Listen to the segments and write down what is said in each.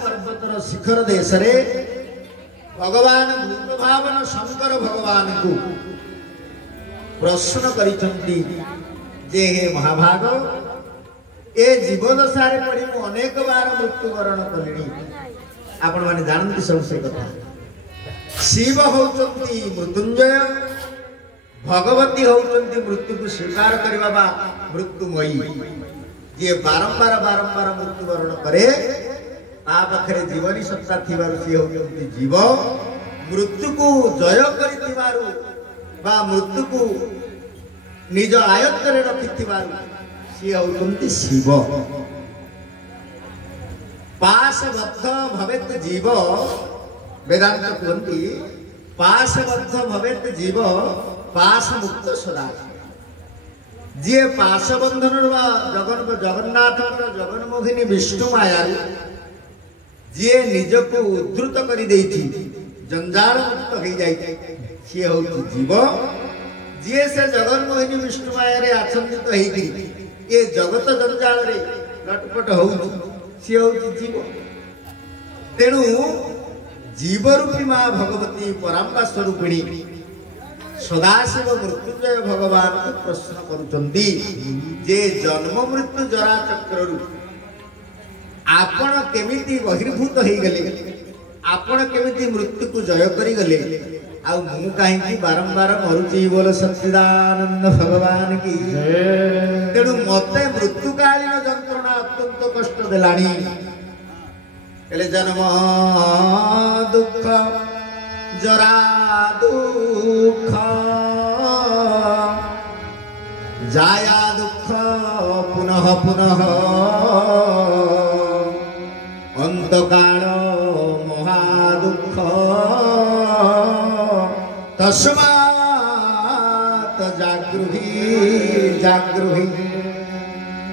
पर्वतर शिखर देश रे भगवान भूतभावन शंकर भगवान को प्रश्न करिसंती जे हे महाभाग ए जीवदशारे पड़ी मु अनेक बार मृत्युवरण कलिनी। आपण माने जानती सब से कथा। शिव होचंती मृत्युंजय, भगवती होचंती मृत्यु को स्वीकार करबा बा मृत्युमयी। जे बारंबार बारंबार मृत्युवरण करे ता पाखरे जीवनी सत्ता थिबारु सी होचंती जीव। मृत्यु को जय करिथिबारु बा मृत्यु को निज आयत्त रे रखिथिबारु सी होचंती शिव। पाशबद्ध भवेत जीव, वेदांत कहती पाशबद्ध भवेत जीव पाश मुक्त सदा। जी पाश बंधन जगन्नाथ जगन्मोहिनी विष्णु माया जी निज को उद्धृत कर जंजाल मुक्त हो जाए सी हूँ जीव। जी से जगन्मोहिनी विष्णु माया आच्छादित हो ये जगत जंजाल लटपट हो सी हूँ जीव। तेणु जीवरूपी माँ भगवती पराम्बा स्वरूपिणी सदाशिव मृत्युंजय भगवान को प्रश्न करुचंदी जे जन्म मृत्यु जरा चक्रु आपण केमिति बहिर्भूत हो गले, आपण केमिति मृत्यु को जय करी गले, आ मु कहीं बारंबार मरुची बोल सच्चिदानंद भगवान की। तेणु मते मृत्युकालीन जंत्रणा अत्यंत कष्ट देलानी। जन्म दुख जरा दुख जाया दुख पुनः पुनः अंतकाल महादुख तस्मात् जागृहि जागृहि।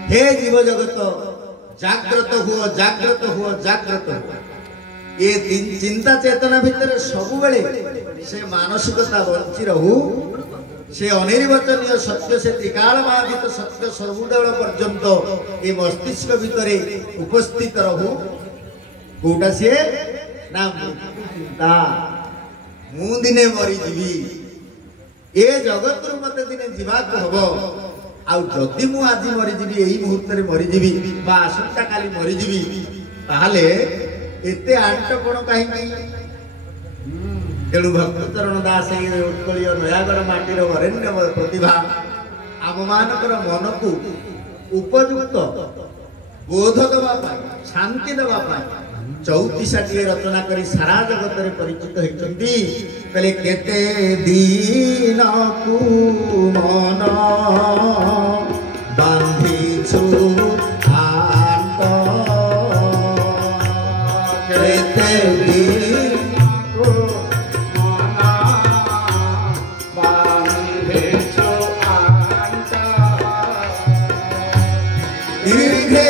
हे जीव जगत जाग्रत हुआ जाग्रत हुआ जाग्रत हुआ। ये चिंता चेतना भितर सब बेले से मानसिकता बंची रहू, से अनिर्वचनीय सत्य से त्रिकालबाधित सत्य सर्वोदय पर्यंत ये मस्तिष्क भितर उपस्थित रहू। कोटा से ना चिंता मु दिने मरीजी ए जगत रु मत दिने जीवाक हम। आउ जदि मु आज मरीजी यही मुहूर्त में मरीजी बा आसंता काली मरीजी ताहले एते आंट कोण कहीं। तेणु भक्तचरण दास उत्कलीय नयागढ़ माटीर वरेण्य प्रतिभा आम मानकर मन को उपयुक्त बोध देवा शांति देवा 34टी रचना करी सारा जगत रे परिचित होइचंती। कहले केते दीन को मन बांधिछु आंत, केते दीन को मन बांधिछु आंत, दीर्घे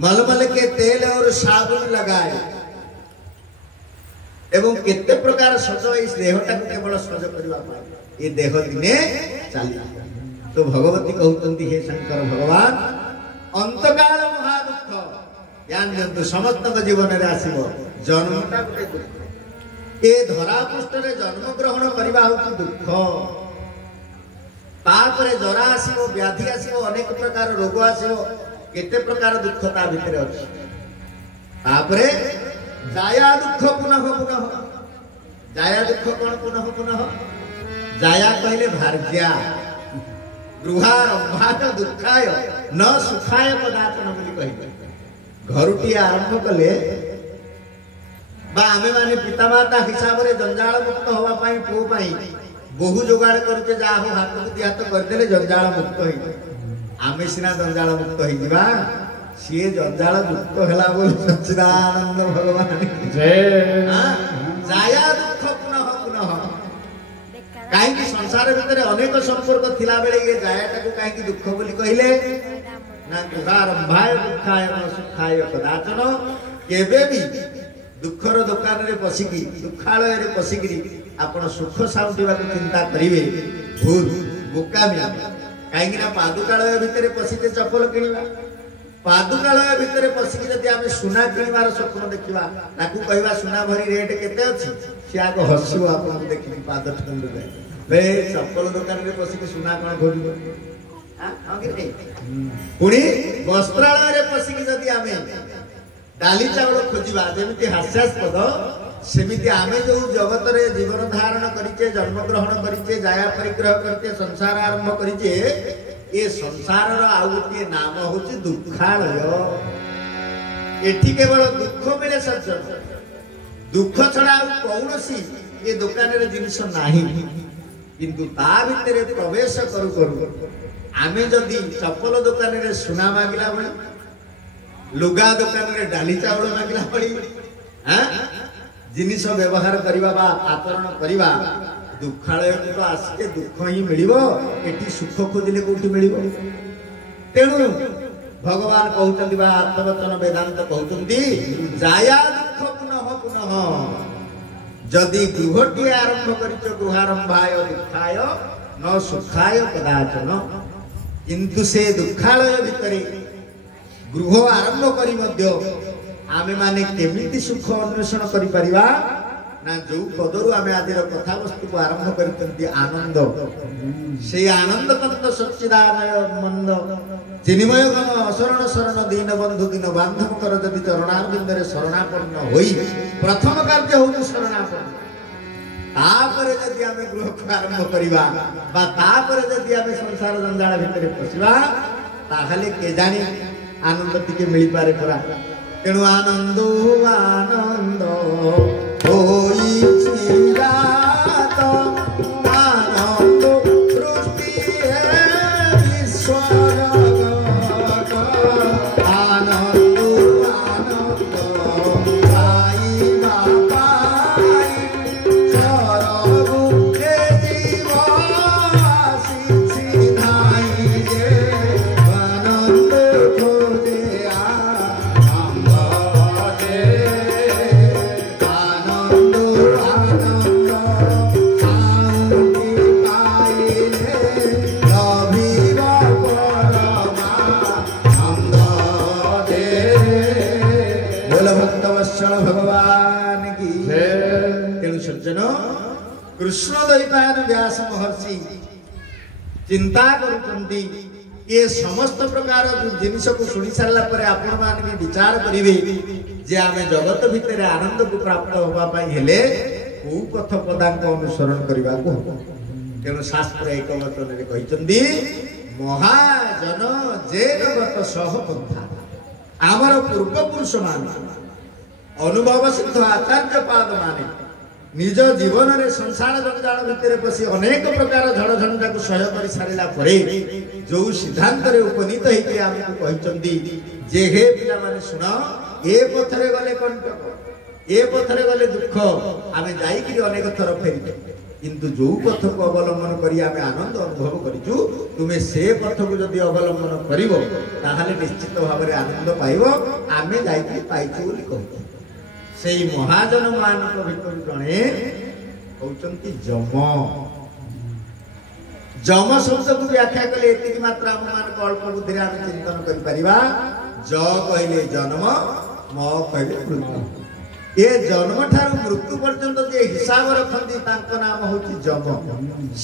मलमल के तेल और साबुन लगाए एवं केते प्रकार सज इस देहटा केवल सज करबा पाए ये देह दिने चली। तो भगवती कहउतंती हे शंकर भगवान अंतकाल महादुख ध्यान दियंतु समस्त जीवन रे आसीबो जन्मटा गोटे दुख ए धरा पृष्ठरे जन्म ग्रहण करवा होची दुख तापरे जरा आसीबो व्याधि आसीबो अनेक प्रकार रोग आसीबो केते प्रकार दुख ता भितर अछि तापरे जाया दुख पुनः पुनः जाया दुख कोन पुनः पुनः जाया कहले भार्या गृहारंभात दुखाय न सुखाय कदाचन बोली कहिबे घरटी आरंभ कले बा आमे माने पितामाता हिसाब रे जंजाल मुक्त होवा पाई पुओ पाई बहु जोगाड़ करके जा हो हाथ बुद्धि हाथ कर देले जंजाल मुक्त होई आमे सिना जंजाल मुक्त होई दिबा सिए जंजाल मुक्त होला बोल सच्चिदानंद भगवान जय जाया दुख पुनः पुनः काहे कि संसार भीतर अनेक संपर्क थिला बेले ये जायाटा को काहे कि दुख बोली कहिले ना दुखारंभाय दुखाय न सुखाय कदाचन केबे भी दुखर दुकान रे पसिकी दुखालय रे पसिकी आपण सुख साउंटीबा को चिंता करिवे भूल बोकामी काहे कि ना पादुकालय भीतर पसिते चप्पल किनिबा पादुकालय भीतर पसिकी जदि आमे सुना किनिबार स्वप्न देखिबा ताकू कहबा सुना भरी रेट केते अछि से आगो हसिबो आपण देखि पाद ठंड रे बे चप्पल दुकान रे पसिकी सुना कोन खोजिबो पुणी वस्त्रालय रे पसिकी जदि आमे डाली चावल खोजिबा जेमिति हास्यास्पद सेमिति आमे जो जगत रे जीवन धारण करिचे जन्म ग्रहण करिचे जाया परिग्रह करते संसार आरंभ करिचे ए संसार रो आउ गोटे नाम होची दुखालय एठी केवल दुख मिले सज्जन दुख छड़ा कौनसी ये दुकान रे जिनिस नाही किंतु ता भितरे प्रवेश करू करू आमे जदि चप्पल दुकान रे सुना मागिला बळे लुगा दुकान रे डाली चावल मागिला पड़ी हां जिनिस व्यवहार करिबा बा आचरण करिबा दुखालय को आसके दुख ही मिलिबो एठी सुख खोजिले कोठी मिलिबो तेनु भगवान कहउतंदी बा आत्मवचन वेदांत कहउतंदी जाया दुख पुनः पुनः जदि गृहटी आरंभ करिचो गृहारंभाय दुखाय न सुखाय कदाचन किंतु से दुखालय भितरे गृह आरंभ करी मध्य आमे माने केमिति सुख अन्वेषण करि परिबा ना जो पदरु आमे आदिर कथा वस्तु को आरंभ करितंती आनंद से आनंद तत्व सच्चिदानंद जिनिमय गण अशरण शरण दीन बंधु दीन बांधव कर जदि चरणारविंद रे शरणापन्न होई प्रथम कार्य होउ शरणापन्न तापरे जदि आमे गृह को आरंभ करिबा बा तापरे जदि आमे संसार जंजाल भितरे पसिबा ताहाले के जानी आनंद टिके मिली पारे परा तेणु आनंद आनंद होई चिरात आनंद सृष्टि है विश्व जगत आनंद आनंद पाइबा पाई सरगु के जीव आसी धाई जे आनंद खोजे भगवान की तेणु सज्जन कृष्ण दैपायन व्यास महर्षि चिंता करुचंती ये समस्त प्रकार जिनिस को सुनी सारा पर आपण मान भी विचार करिवे जे आमे जगत भितर आनंद को प्राप्त होबा पाई हेले को पथ पदांक अनुसरण करबा को तेणु शास्त्र एक वचन रे कहिचंदी महाजन जेन गत सह पंथा आमर पूर्व पुरुष मान अनुभव सिद्ध आचार्य पाद माने निज जीवन रे संसार जंजाल भितर पसी अनेक प्रकार झड़ झंझा को सहय कर सारिला परे जो सिद्धांत रे उपनीत हेकि हमकु कहिचंदी जे हे पिला माने सुनो ए पथरे गले कंटक ए पथरे गले दुख आमे जाई कि अनेक थर फेरि किंतु जो पथ को अवलंबन करी आमे आनंद अनुभव करिचु तुमे से पथ को जदि अवलंबन करिवो ताहाले निश्चित भाव रे आनंद पाइबो आमे जाई कि पाइछु बोली कहू से महाजन मानक भितर जणे कहउचंती जम जम शब्द को व्याख्या कले एतिकी मात्रा हम मान अल्प बुद्धि रे हम चिंतन करि परिबा ज कहले जन्म म कहले मृत्यु ए जन्म ठारू मृत्यु पर्यंत जे हिसाब रखती नाम हूँ जम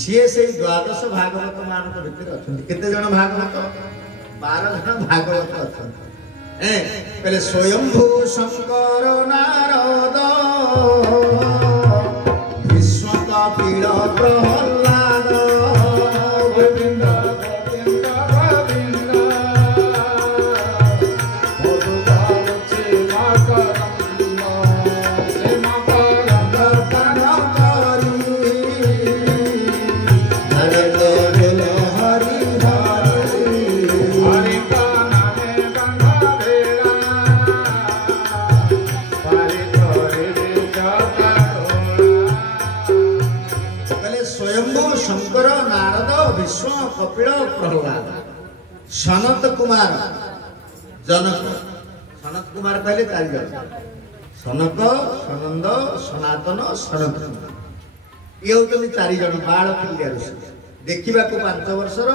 सी से द्वादश भागवत मान भर अच्छा केते जन भागवत 12 जन भागवत अच्छा पहले स्वयंभू शंकर नारद विश्व कपिल प्रहलाद कपिल प्रहलाद सनत कुमार जनक सनत कुमार कहले 4 जन सनक सनंद सनातन सनत ये होते 4 जन बाल किलिया ऋषि देखा 5 वर्षर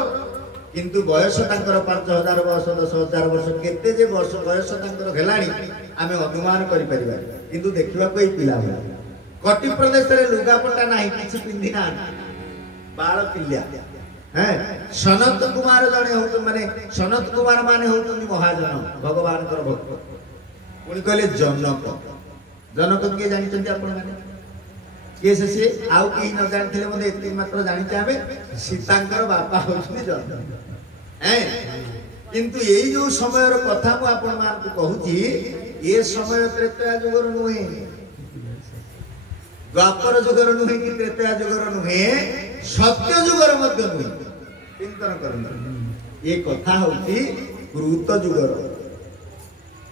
किंतु बयस 5000 वर्ष 10,000 वर्ष केते जे वर्ष बयस हेलानी आमे अनुमान करि परिबा किंतु देखा कोई पिला कटि प्रदेश रे लुगापटा नाही किछि पिंधी ना बाल किलिया हैं सनत कुमार जने हो माने सनत कुमार माने होतनी महाजन भगवान कर भक्त पुणी कहले जनक जनक के जानचंती आपण माने के से आउ के न जानथिले मते एते मात्र जानिते आबे सीतांकर बापा होतनी जनक हैं किंतु एई जो समय रो कथा को आपण मान को कहूची ए समय त्रेता जुगर नुहे द्वापर जुगर नुहे कि त्रेता जुगर नुहे सत्य जुगर मध्य नुहे चिंतन करना ये कथा होती कृत जुगर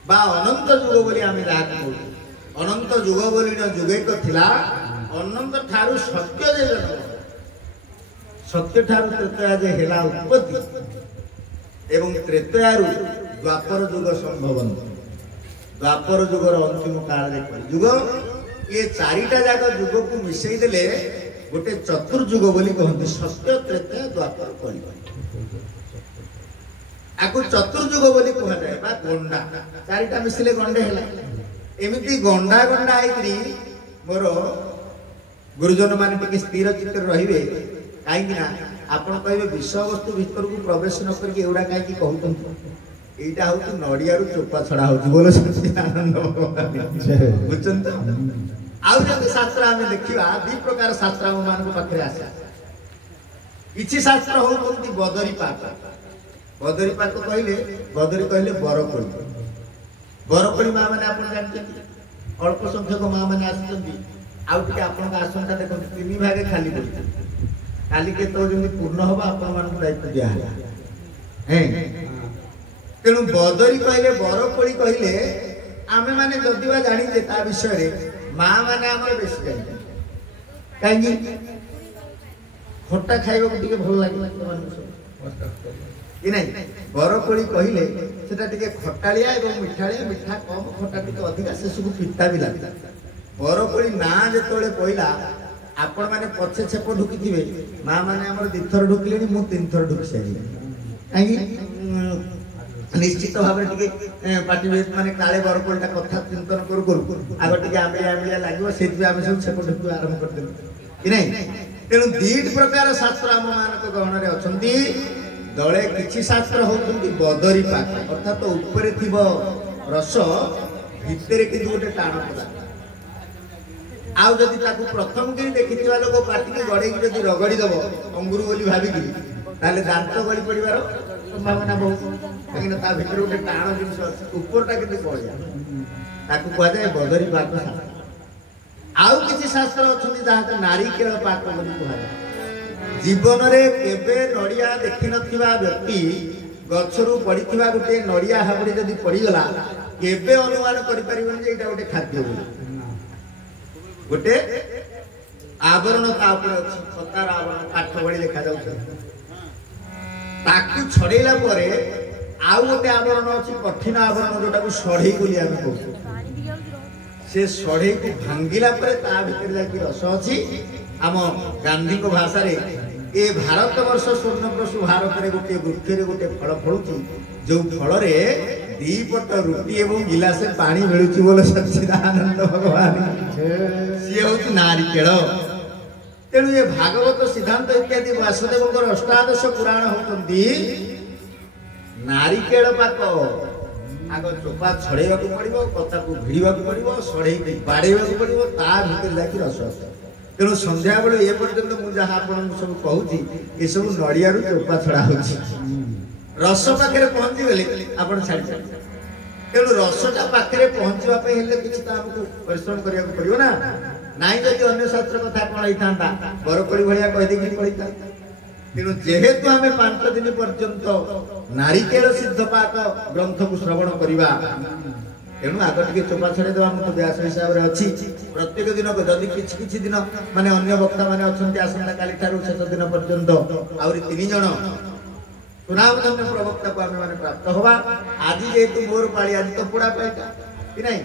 बा अनंत जुग बोली आमे रात बोलू अनंत जुग बोली न जुगे को थिला अनंत ठारू सत्य जे सत्य ठारू त्रेता जे हेला उत्पत्ति एवं त्रेतारु द्वापर जुग संभवन द्वापर जुगर अंतिम काल रे जुग ये 4टा जाक जुग को मिसई देले गोटे चतुर्जुग बोली कहते सत्य त्रेता द्वापर कलि आकु चतुर्जुग बोली कह जाए बा गंडा 4टा मिसले गंडे हला एमिति गंडा गंडा आइकरी मोर गुरुजन माने टिके स्थिर चित्त रहिबे काई ना आपण कहबे विषय वस्तु भीतर को प्रवेश न करके एउडा काई की कहउतन एटा होती नडिया रु चोपा छडा होती बोलो सच्चिदानंद बुझंत आउ जब शास्त्र आमे देखिबा दी प्रकार शास्त्र मान को पाखरे आसे किछि शास्त्र होती बदरी पाक कहले बदरी कहले बरकोली मां माने आपण जानते अल्प संख्यक मां माने आछंती आउ टिके आपण का आसनटा देखो 3 भागे खाली पड़ी खाली के तो जमी पूर्ण होबा आपण मान को दायित्व दिया हैं तेणु बदरी कहले बरकोली कहले आमे माने जदिवा जानि जे ता विषय रे मां माने हमरे बेसी जानि काई खट्टा खाइबा को टिके भल लागिला कि नहीं बरकोली कहले सेटा टिके खट्टालिया एवं मिठालिया मिठा कम खट्टा टिके अधिक से सब पिता भी लागे बरकोली ना जेतोले पहिला आपण माने पछे छेप ढुकी थिबे मां माने हमर 2 थर ढुकिलेनी मु 3 थर ढुकी सारी काई निश्चित भाव टिके पार्टी माने काले बरकोलटा कथा चिंतन करू आग टिके आमिया लागो सेति आमे सब छेप ढुकी आरंभ कर देबो कि नहीं तेणु 2 प्रकार शास्त्र आम मानक गहन रे अछंती दले किछि शास्त्र होतंती बदरी पाक अर्थात ऊपर थिबो रस भितरे कि गोटे टाण पदार्थ आउ जदि ताकू प्रथम के देखिथिबा लोक पार्टी के गड़े कि जदि रगड़ी दबो अंगुर बोली भाबी कि ताले दांत गड़ी पड़िबार संभावना बहुत लेकिन ता भीतर गोटे टाण जिंस ऊपरटा केते पड़ जाय ताकू कहै जाय बदरी पाक शास्त्र आउ किछि शास्त्र अछंती जाहा नारी केळ पाक बोली कहै जाय जीवन रे केबे नडिया देखि नथिबा व्यक्ति गछरु पड़िथिबा गोटे नडिया हाबड़ी जदि पड़ी गला केबे अनुमान करि परिबन जे एटा गोटे खाद्य बोली गोटे आवरण ता ऊपर अछि सतार आवरण काठ बळी देखा जाउछ ताकू छडेला परे आउ गोटे आवरण अछि कठिन आवरण जोटा को सढेई बोली आमे कहू से सढेई को भांगिला परे ता भीतर जाकी रस अछि आम गांधी को भाषा रे ए भारत वर्ष स्वर्णप्रसु भारत रे गोटे वृक्ष रे गोटे फल फळुची जो फल रे दीपट रुटी एवं गिलासे पानी मिलुची बोले सच्चिदानंद भगवान सी हूँ नारिकेल। तेणु ये भागवत सिद्धांत इत्यादि वासुदेव अष्टादश पुराण होती नारिकेल पाक आग चोपा छड़ेवा पड़ो कता को भिड़ा पड़ो सड़े बाड़ेवा पड़ो ता भर जाकि रस तेणु संध्या बेले ये पर्यंत मुझे आपन सब कहूँ ये सब नड़िया चोपा छड़ा हो रस पाखे पहुंची गले आप छाड़ तेणु रसटा पाखे पहुंचापी किसी तो आमको परिश्रम करने पड़ो ना नाई जदि अन्य शास्त्र कथा कौन होता बरकोड़ी भाया कहीदे पढ़ी तेणु जेहेतु आम 5 दिन पर्यंत नारिकेल सिद्धपाक ग्रंथ को श्रवण करवा तेणु आग टे चोपा छड़े देवा मुझे व्यास हिसाब से अच्छी प्रत्येक दिन जदि किसी दिन माने अन्य वक्ता मैंने अच्छा आसंता काली शेष दिन पर्यंत आहरी 3 जन सुनामधन्य प्रवक्ता को आम प्राप्त हवा आज जेहेतु मोर पाली आज तो पोड़ा पाइटा कि नहीं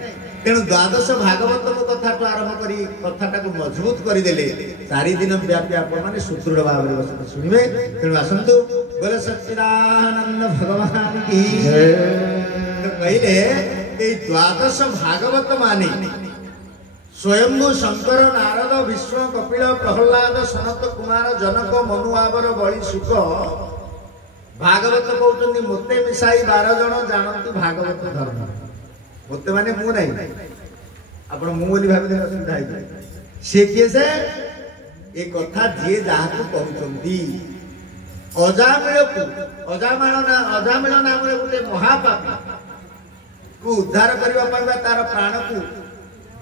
तेणु द्वादश भागवत कथा आरंभ कर कथाटा को मजबूत करदे 4 दिन व्यापी आप सुदृढ़ भाव में बस शुणे तेणु आसतु बोले सच्चिदानंद भगवान की कहले द्वादश भागवत माने स्वयंभू शंकर नारद विष्णु कपिल प्रहलाद सनत कुमार जनक मनुआवर बलि सुख भागवत कहते मते मिसाई 12 जन जानती भागवत धर्म मते माने मु नहीं आप मुझे भावी असुविधा सी किए से ये कथा जी जहाँ कहते अजामिल नाम गोटे महापापी को उद्धार करने तार प्राण को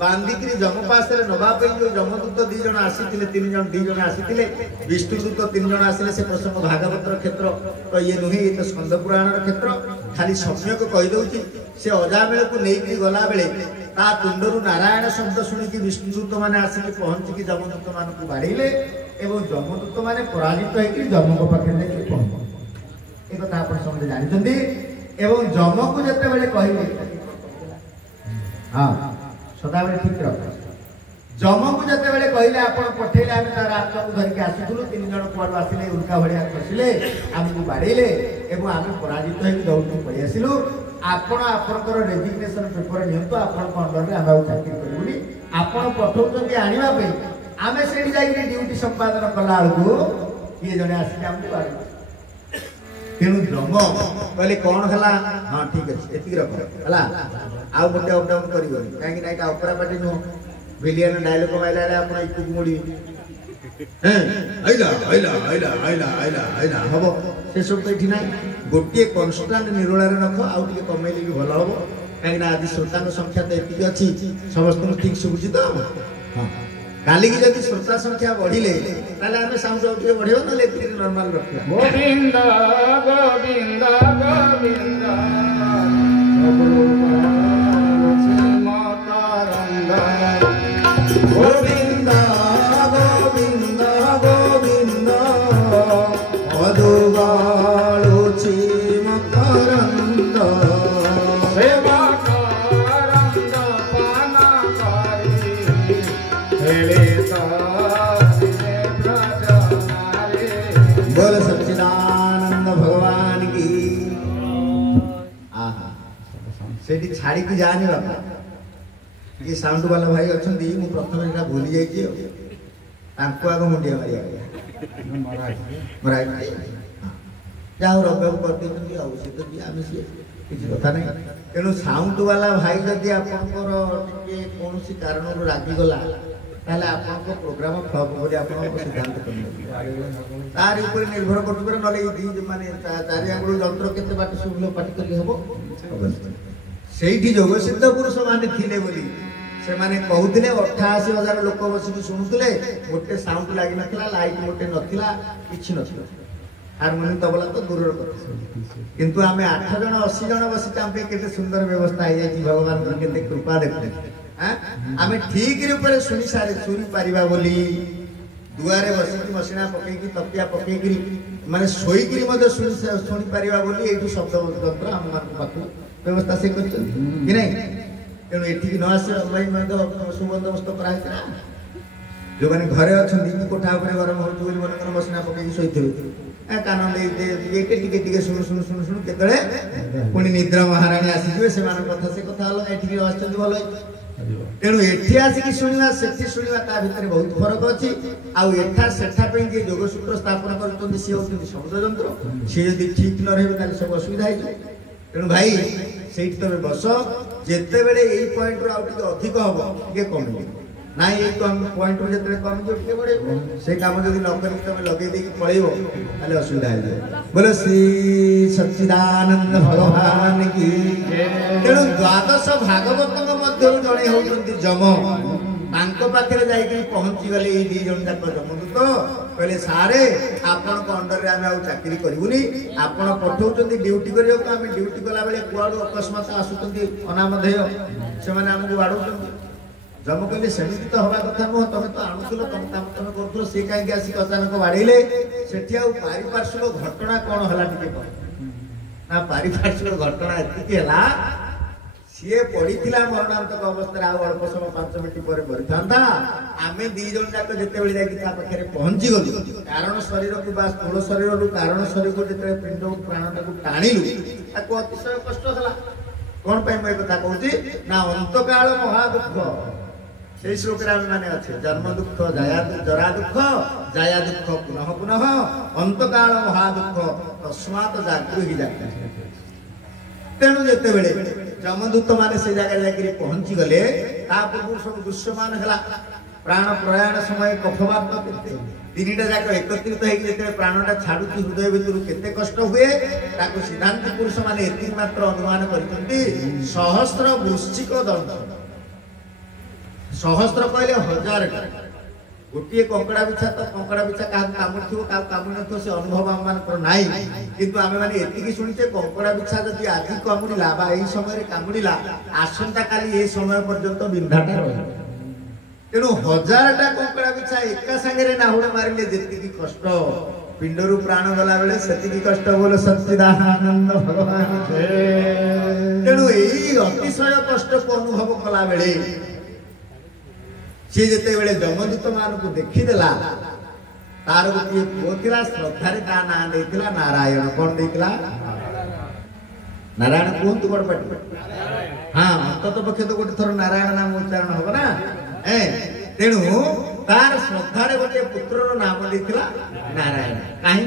बांधिक जमपास नवाई जो जमदूत 2 जन आसी 3 जन 2 जन आसी विष्णुदूत 3 जन आसिले से प्रसंग भागवत क्षेत्र तो ये नुहे ये तो स्कंद पुराण क्षेत्र खाली सम्यक कहीदे से अजामिल को लेकिन गला बेले ता तुंडरू नारायण शब्द शुणिकी विष्णुदूत मैंने आसिक पहुंचिकी जमदूत मान को बाड़े एवं जमदूत मैंने पराजित होकर जमक पाखे पहुंचे एक आप समझे जानते एवं जम को जिते कहे हाँ सदा बेले ठीक रख जम को जिते बड़े कहले आप पठेले आम तार आत्मा को धरिकी आसुलु 3 जन कुआड़ आसिले उल्का भाया खसिले आमको बाड़े एवं आम पराजित होकर दौड़ पड़े आसलु आपण आपणकर रेजिग्नेशन पेपर नियंतु आपण अंडर में आम चाकरी करूनी आपण पठाउछन्ती आनिबा पे आमे सेठी जाई ड्यूटी संपादन कला बेलू ये जने आसी आमको बाड़ी तेणु जम कहले कौन है हाँ ठीक अच्छे एति रख है आउ गोटे अपडाउन कर कहीं ना अपरा पार्टी नुह विलियन डायलॉग माइला आप इकू मुड़ी हम से सब तो ये गोटे कन्स्टाट निरोल रख आउ कमेले भी भल हम कहीं आज श्रोता संख्या तो ये अच्छी समस्त ठीक शुभुची तो हाँ काली की जब श्रोता संख्या बढ़िले ताले आमे साउंड आउट बढ़ेबो ना लेते नॉर्मल रखिया गोविंद गोविंद गोविंद गोविंद गोविंद गोविंद मधुबालुची मकरंद सेवा करंद पाना बोल सच्चिदानंद भगवान की सेठी छाड़ी की जानी बापा ये साउंड वाला भाई अच्छा मु प्रथम एटा भूली जाइए आग मुंडिया मारिया जाओ रब करते किसी कथा नहीं तेणु साउंड वाला भाई जदि आपंकर कौन कारण रागिगला ताले आपन प्रोग्राम फ्लप हो सिद्धांत तार ऊपर निर्भर कर माने चारि आंगुल जंत्र केते बाट सुबलो पाटी करी हबो सेठी जोग सिद्ध पुरुष माने थिले बोली से माने कहउतिले 88,000 लोक बसिक सुनुतिले गोटे साउंड लागि नथिला लाइट गोटे नथिला किछि नथिला हारमोनियम तबला तो दूर कथा किंतु आमे 8 जन 80 जन बसिक आमे केते सुंदर व्यवस्था है जाई भगवान केते कृपा देखले आमे ठीक रूप शुणी सारे शुणी पारिबा बोली दुआरे बसिक मसिना पकेकी तपिया पकेकी माने सोईकी मते शुणी पारिबा बोली एठु शब्द तंत्र हम मान पाखु व्यवस्था से कर कि नहीं तेणु एठी न आसे ऑनलाइन सुबंदोबस्त करा जो मैंने घरे अच्छा कोठा उपर गरम हो मन मसना पकड़ शोथे कान टे शुणु शुणु शुणु शुणु के पुणी निद्रा महाराणी आसीजे से कथा से कथा अलग ये आसते भल तेणु एठी आसिक शुणा से शुणा ता भितर बहुत फरक अच्छी आठा सेठा जी जोगसूत्र स्थापन कर सी हूँ शब्द जंत्र सी जब ठीक न रही सब असुविधा है तेणु भाई से तुम बस जिते बड़े यही पॉइंट रु अधिक हम टे कम ना ये पॉइंट रू जो कम टे बढ़े से कम जब न कर तुम लगे पलैब असुविधा है बोलो श्री सच्चिदानंद भगवान की तेणु द्वादश भागवत जड़े होती जम पाखे जाकि पहुंची गले ये दी जन जाक जमदूत कहले सारे आपण अंडर आम चाकरी करूनी आपण पठाऊँ ड्यूटी करने ड्यूटी कला बेले कुआड़ अकस्मात आसुच्च अनामधेय से आमको बाड़ौं जम कहले सेमती तो हवा कथा नुह तुम तो आणुल तुम काम तुम कर सी कहीं आसिक अचानक बाड़े से पारिपार्श्विक घटना कौन है ना पारिपार्श्विक घटना एति सी पड़ी मरणांतक अवस्था अल्प समय 5 मिनट पर पड़ता आम दी जन जाक जिते पाखे पहुंची गलु कारण शरीर को स्थूल शरीर रू कारण शरीर को जो पिंड प्राण को टाणिलु अतिशय कष्ट है कौन मुझे कथा कहूँ ना अंतकाल महादुख से श्लोक मैंने अच्छे जन्म दुख जरा दुख जाया दुख पुनः पुनः अंतकाल महादुख तस्मात् जागृ ही जाता तेणु जिते बड़े जमदूत मैंने से जगह जाकर पहुंची गले पूर्व सब दृश्यमान है प्राण प्रयाण समय कफवात तीनटा जाक एकत्रित होते प्राणटा छाड़ू हृदय भितर केते कष्ट हुए सिद्धांत पुरुष माने एति मात्र अनुमान करते सहस्र वृश्चिक दंश सहस्र कहले 1000 गोटे कंकड़ा बिछा तो कंकड़ा बिछा क्या कामुड़ क्या कामुड़ न से अनुभव आम मान किंतु आम मैंने एति शुणुचे कंकड़ा बिछा जब आज कामुड़ा यही समय कामुड़ा आसंता काली ये समय पर्यंत बिंधाटा रही तेणु 1000टा कंकड़ा बिछा एका सांगे नाहुड़ मारे जी कष्ट पिंडरू प्राण गला बेले से कष्ट बोलो सच्चिदानंद भगवान तेणु यही अतिशय कष्ट को अनुभव कला बेले सी जिते बेले जमदूत मान को देखीदेला तार गोटे पुओ था श्रद्धार ता ना देला नारायण कौन देला नारायण कहतु बड़पाटी हाँ अंत पक्षे तो गोटे थर नारायण नाम उच्चारण हम ना तेणु तार श्रद्धार गोटे पुत्र नाम देला नारायण कहीं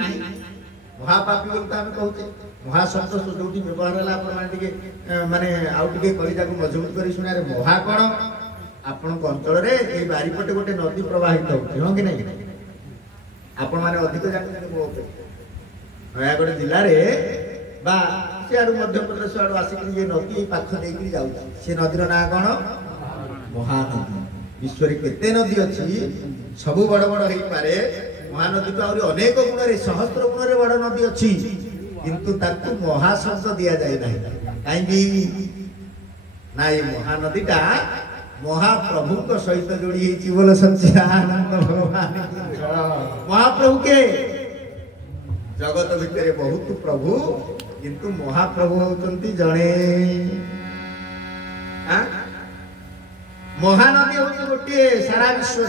महापापी बोलते तो आम कहूचे महाशब्द जो व्यवहार है माने आउ टे कलिजा को मजबूत कर शुणा महा कौन आपण अंचल बारिपटे गोटे नदी प्रवाहित होती हाँ कि नहीं आपण मैंने अधिक जानते नयागढ़ जिले में सियाड़ू मध्य प्रदेश आड़ आसिक ये नदी पाख देकर जाऊँ से नदीर ना कौन महानदी विश्व केते नदी अच्छी सबू बड़ बड़ हो पारे महानदी तो आहरी अनेक गुण सहस्र गुण बड़ नदी अच्छी किंतु ताकू महाशब्द दि जाए ना कहीं ना ये महानदीटा महाप्रभु सहित जोड़ी बोलो सच्चिदानंद भगवान महाप्रभु के जगत भितर बहुत प्रभु किंतु महाप्रभु होती जड़े महानदी हूँ गोटे सारा विश्व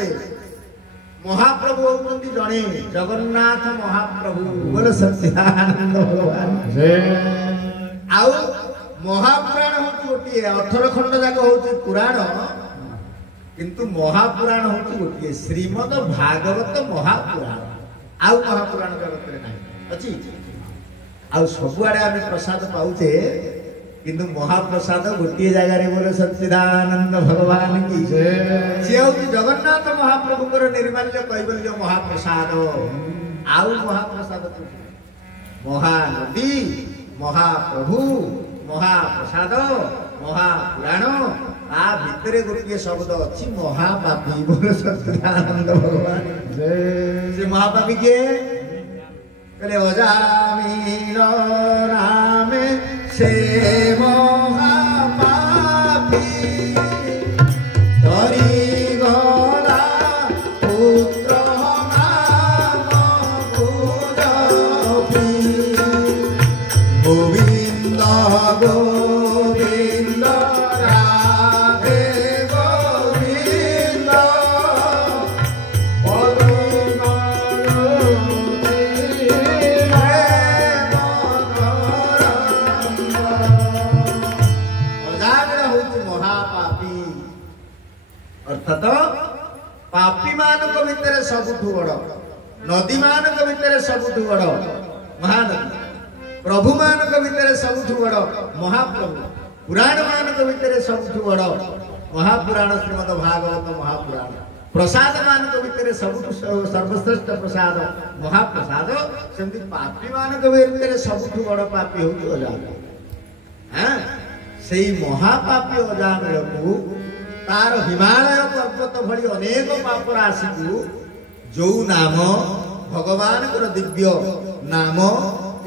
महाप्रभु होती जड़े जगन्नाथ महाप्रभु बोलो सच्चिदानंद भगवान आउ महापुराण हूँ गोटे 18 खंड जाक हूँ पुराण किंतु महापुराण हूँ गोटे श्रीमद भागवत महापुराण आउ महापुराण जगत में नहीं अच्छी आउ सबुआड़े आम प्रसाद पाऊे किंतु महाप्रसाद गोटे जगार बोले सच्चिदानंद भगवान की सी हूँ जगन्नाथ महाप्रभुଙ୍କର निर्माल्य कैबल्य महाप्रसाद आउ महाप्रसाद महानदी महाप्रभु महाप्रसाद महापुराण आ भितर गोटे शब्द अच्छी महापापी बोलो सच्चिदानंद भगवान से महापापी के कहले अजामिल नामे से महापापी धरी गला पुत्र नाम पूजपी गोविंद गोविंद राधे गोविंद नदी मानक भितर सबुठु बड़ महानदी, प्रभु मानक भितर सबुठु बड़ महाप्रभु, पुराण मानक भितर सबुठु बड़ महापुराण श्रीमद भागवत महापुराण, प्रसाद मानक भितर सबुठु सर्वश्रेष्ठ प्रसाद महाप्रसाद, सेमती पापी मानक भितर सबुठु बड़ पापी होउछि अजान। हां सेई महापापी अजान को तार हिमालय पर्वत भली अनेक पाप राशि को जो नाम भगवान दिव्य नाम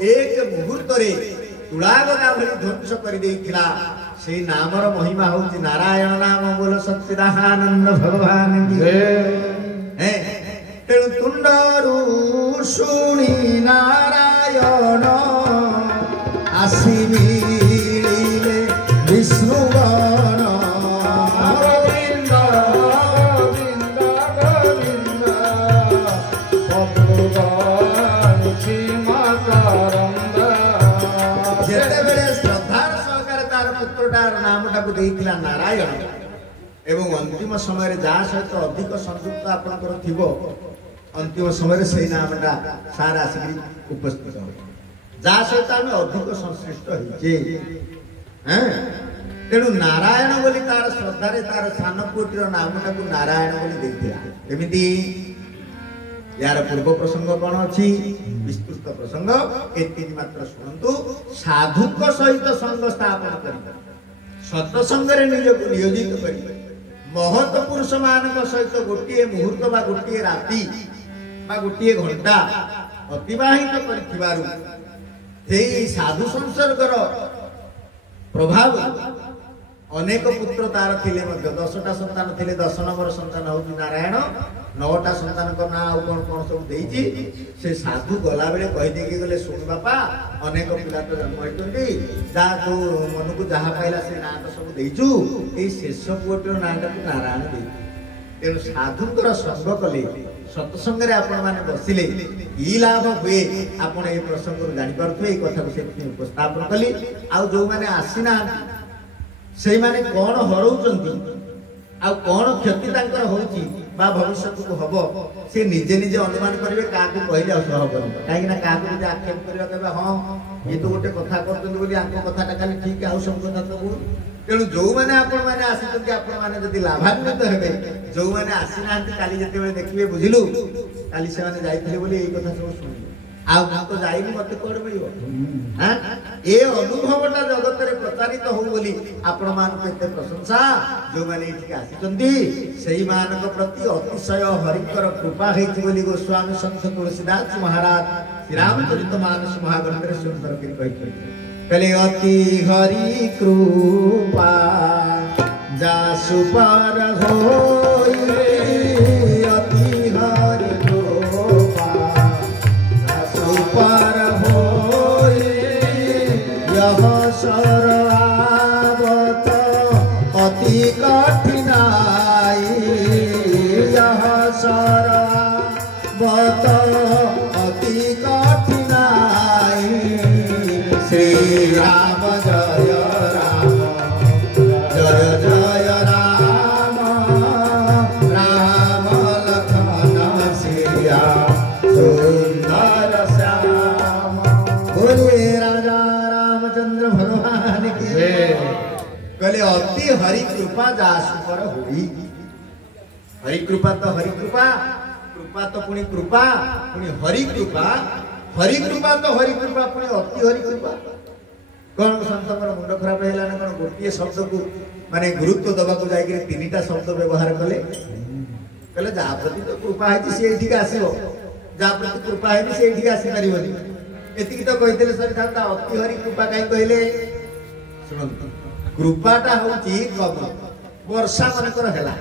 एक मुहूर्त रे तुलागदा भली ध्वंस कर देइथिला। से नामर महिमा होउछि नारायण नाम बोल सच्चिदानंद भगवान की जय। तेणु तुंडरू शुणी नारायण आसी मिलिले विष्णुगण नारायण एवं अंतिम समय जहाँ सहित अधिक संयुक्त आपंकर थी अंतिम समय से नामटा सार आसिक उपस्थित हो जहाँ सहित आम अधिक संश्लिष्ट होचे। तेणु नारायण बोली तार श्रद्धार तार सान पुटीर नामटा को नारायण बोली देथिला। एमिति यार पूर्व प्रसंग कौन अच्छी विस्तृत प्रसंग एति मात्र शुणु। साधुक सहित संग स्थापन कर सत्संग निजक नियोजित कर महत पुरुष मान सहित गोटे मुहूर्त बा गोटे राति बा गोटे घंटा अतिवाहित कर साधु संसर्गर प्रभाव अनेक पुत्र तार थिले 10टा संतान थिले 10 नंबर संतान होउछि नारायण 9टा संतान को ना आउ कोन कोन सब देइछि। से साधु गला बेले कहि देके गले सुन बापा अनेक पिला तो जन्म होइतुंडी जा तो मन को जहा पाइला से ना तो सब देइछु ए शेष पुटर नाटा को नारायण देइ। तेणु साधुकर संग कले सत्संग रे आपण माने बसिले ई लाभ हुए आपण ए प्रसंग जानि परथुए ए कथा को से उपस्थापन कली। आ जो माने आसीना से माने कौन हरौचंती आ कौन क्षति तांकर होउची बा भविष्य को हबो से निजे निजे अनुमान करिवे काकू कहले असहबन काहे ना काकू जे आक्षेप करिवा कहबा हां ये तो गोटे कथा करतन बोली आंको कथाटा खाली ठीक आ सब कथा तो बोल। तेणु जो माने आपण माने आसीतंती आपण माने जदि लाभान्वित हेबे जो माने आसीनांती काली जते बेले देखिबे बुझिलु काली से माने जाइथिले बोली एई कथा सब सुनि आ तो जाइनी मते कोड मिलियो। हां ए अनुभवटा जगत रे प्रचारित हो बोली आपण मान केते प्रशंसा जो माने इठी आसीतंती सेही मानक प्रति अतिशय हरिकर कृपा हेछि बोली गोस्वामी संत तुलसीदास महाराज श्री रामचरितमानस महाग्रंथ रे सुंदर कर कहि कले अति हरि कृपा जासु पर होई अति हरि कृपा जासु पर होई यह सरआवत अति कठिनाई यह सरआवत अति कठिनाई। श्री राम जय राम जय जय राम राम लखन सिया सुंदर श्याम बोले राजा रामचंद्र भगवान की कहले अति हरि कृपा जासु पर होई। हरि कृपा तो हरि कृपा कृपा तो पुणी कृपा पुणी हरि कृपा तो हरि कृपा पुणी अति हरि कृपा। कौन संतर मुंड खराब है कौन गोटे शब्द को माने गुरुत्व दबा को जाकर 3टा शब्द व्यवहार कले कहले जहा प्रति तो कृपा है सी एठी आसीबो जहा प्रति कृपा है सी एठी आसी परिबनी एतिकी तो कहितले सरी था अति हरि कृपा काई कहले सुनंत कृपाटा होची कब वर्षा मनकर हैला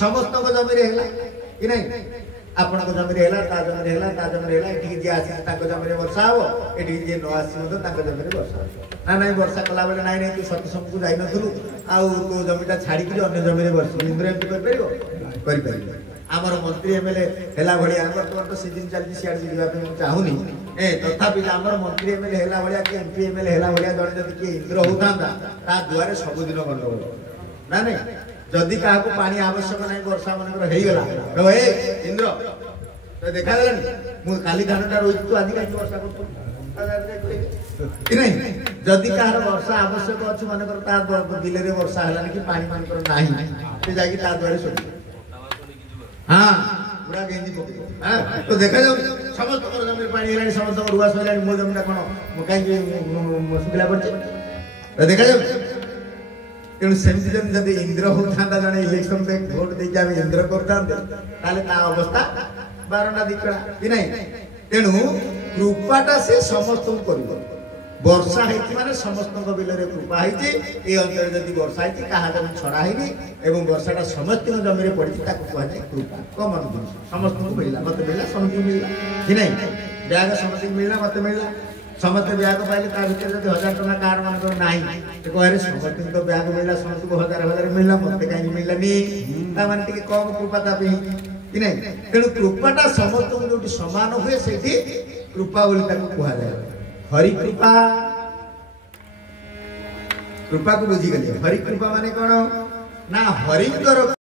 समस्त को जमी रे हैला कि नहीं आपण को जमी रे हैला ता जमी रे हैला ता जमी रे हैला एठी जे आसी ताको जमी रे वर्षा हो एठी जे न आसी मत ताको जमी रे वर्षा ना नहीं वर्षा कला बेले नहीं नहीं तू सत्संग को जाई नथलु आ तो जमीटा छाड़ी कि अन्य जमी रे वर्षा इंद्र एमपी कर परिबो करि परिबो। आमर मंत्री एमएलए हैला भड़िया वर्तमान तो सीजन चलती सियाड़ जीवा पे मैं चाहूनी ए तथापि आमर मंत्री एमएलए हैला भड़िया कि एमपी एमएलए हैला भड़िया जण जदि कि इंद्र होतांता ता दुआरे सब दिन गंडगोल ना नहीं जदि काहाको पानी आवश्यक नहीं वर्षा मनकर हेई गला तो ए इंद्र तो देखा मु काली धानटा रोई तू आदि कहीं वर्षा कर नहीं जदि कहार वर्षा आवश्यक अच्छे मन बिल में वर्षा है कि पानी मान ना जाकि द्वारा शोध हाँ पूरा गेंदी पकड़ तो देखा जाऊ समस्त जमी पानी है समस्त रुआ सर मो जमीटा कौन कहीं सुखला पड़े तो देखा जाऊ तेणु सेमती जमी इंद्र होता जड़े इलेक्शन भोट देके इंद्र करता अवस्था बारंटा दिकड़ा कि नहीं तेणु कृपाटा से समस्त कर वर्षा है समस्त बिल में कृपा है ये अंचल जब वर्षा है क्या जमी छड़ा है वर्षाटा समस्त जमी में पड़ी कहुए कृपा कमन जिन समस्त को मिलला मत मिलला समस्त मिलला कि नहीं ब्याग समस्त मिलला मत मिलला समस्त ब्याग पाइले भर जब 1000 टका कार मान ना कहे समस्त तो ब्याग मिलला समस्त को 1000 मिलला मत कहीं मिललानी मैंने कम कृपा तापी कि नहीं तेणु कृपाटा समस्त जो सामान हुए से कृपा बोली कहुए हरि कृपा कृपा को बुझीगले हरि कृपा माने कौन ना हरिंकर